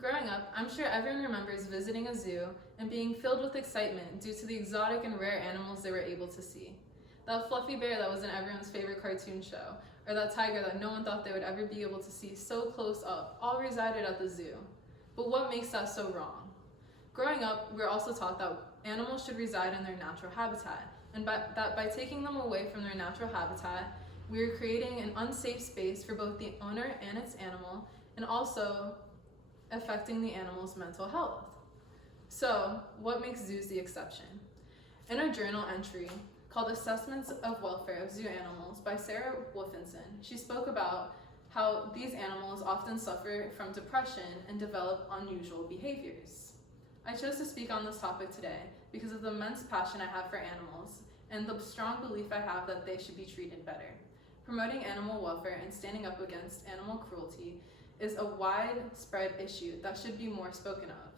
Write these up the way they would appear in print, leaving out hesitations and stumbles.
Growing up, I'm sure everyone remembers visiting a zoo and being filled with excitement due to the exotic and rare animals they were able to see. That fluffy bear that was in everyone's favorite cartoon show, or that tiger that no one thought they would ever be able to see so close up, all resided at the zoo. But what makes that so wrong? Growing up, we were also taught that animals should reside in their natural habitat, and that by taking them away from their natural habitat, we are creating an unsafe space for both the owner and its animal, and also affecting the animal's mental health. So, what makes zoos the exception? In a journal entry called Assessments of Welfare of Zoo Animals by Sarah Wolfenson, she spoke about how these animals often suffer from depression and develop unusual behaviors. I chose to speak on this topic today because of the immense passion I have for animals and the strong belief I have that they should be treated better. Promoting animal welfare and standing up against animal cruelty is a widespread issue that should be more spoken of.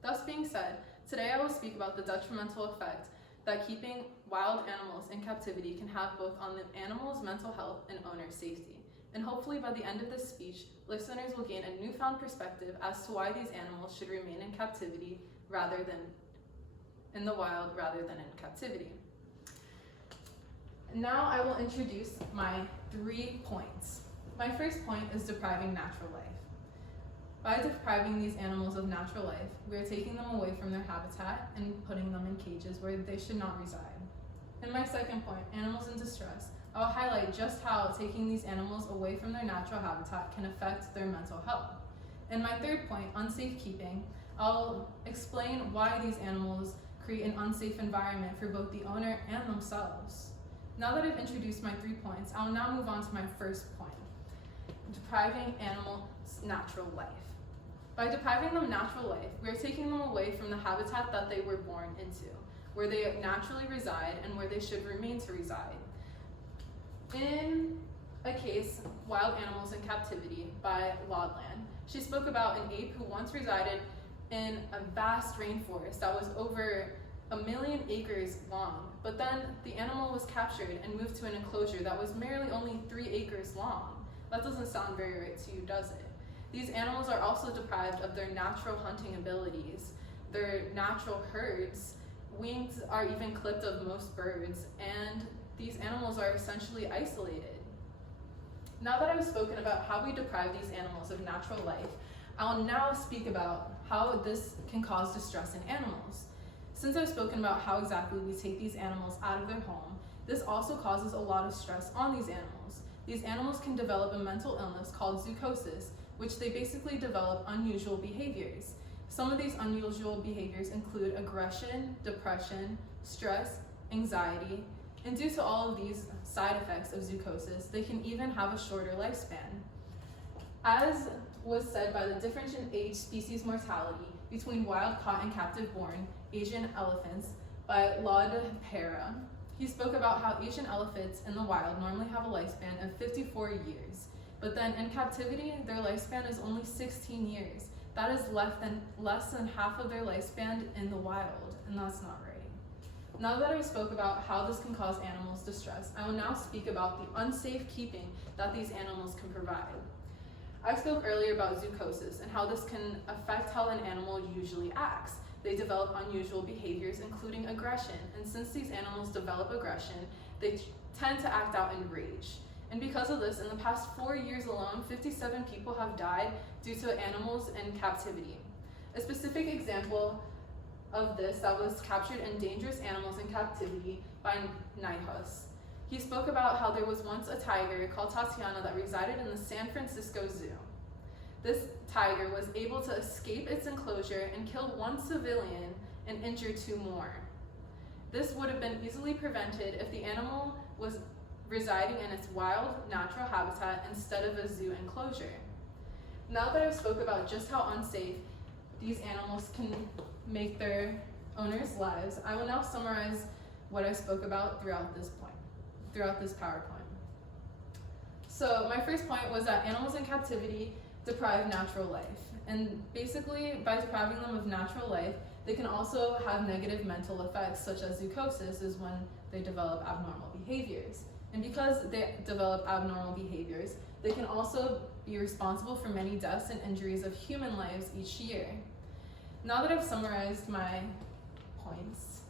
Thus being said, today I will speak about the detrimental effect that keeping wild animals in captivity can have both on the animal's mental health and owner safety. And hopefully by the end of this speech, listeners will gain a newfound perspective as to why these animals should remain in captivity rather than in the wild rather than in captivity. Now I will introduce my 3 points. My first point is depriving natural life. By depriving these animals of natural life, we are taking them away from their habitat and putting them in cages where they should not reside. In my second point, animals in distress, I will highlight just how taking these animals away from their natural habitat can affect their mental health. In my third point, unsafe keeping, I'll explain why these animals create an unsafe environment for both the owner and themselves. Now that I've introduced my 3 points, I will now move on to my first point, depriving animals natural life. By depriving them natural life, we are taking them away from the habitat that they were born into, where they naturally reside and where they should remain to reside. In a case, Wild Animals in Captivity by Laudland, she spoke about an ape who once resided in a vast rainforest that was over 1 million acres long, but then the animal was captured and moved to an enclosure that was merely only 3 acres long. That doesn't sound very right to you, does it? These animals are also deprived of their natural hunting abilities, their natural herds. Wings are even clipped of most birds, and these animals are essentially isolated. Now that I've spoken about how we deprive these animals of natural life, I will now speak about how this can cause distress in animals. Since I've spoken about how exactly we take these animals out of their home, this also causes a lot of stress on these animals. These animals can develop a mental illness called zoochosis, which they basically develop unusual behaviors. Some of these unusual behaviors include aggression, depression, stress, anxiety, and due to all of these side effects of zoochosis, they can even have a shorter lifespan. As was said by the difference in age species mortality between wild-caught and captive-born Asian elephants by Laude Para, he spoke about how Asian elephants in the wild normally have a lifespan of 54 years, but then in captivity, their lifespan is only 16 years. That is less than half of their lifespan in the wild, and that's not right. Now that I spoke about how this can cause animals distress, I will now speak about the unsafe keeping that these animals can provide. I spoke earlier about zoochosis and how this can affect how an animal usually acts. They develop unusual behaviors, including aggression, and since these animals develop aggression, they tend to act out in rage. And because of this, in the past 4 years alone, 57 people have died due to animals in captivity. A specific example of this that was captured in Dangerous Animals in Captivity by Nijhuis. He spoke about how there was once a tiger called Tatiana that resided in the San Francisco Zoo. This tiger was able to escape its enclosure and kill 1 civilian and injure 2 more. This would have been easily prevented if the animal was residing in its wild, natural habitat instead of a zoo enclosure. Now that I've spoke about just how unsafe these animals can make their owners' lives, I will now summarize what I spoke about throughout this PowerPoint. So my first point was that animals in captivity deprive natural life. And basically, by depriving them of natural life, they can also have negative mental effects, such as zoochosis is when they develop abnormal behaviors. And because they develop abnormal behaviors, they can also be responsible for many deaths and injuries of human lives each year. Now that I've summarized my points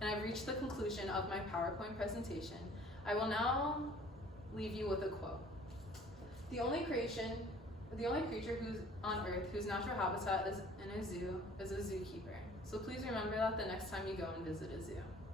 and I've reached the conclusion of my PowerPoint presentation, I will now leave you with a quote. The only creature who's on Earth whose natural habitat is in a zoo is a zookeeper. So please remember that the next time you go and visit a zoo.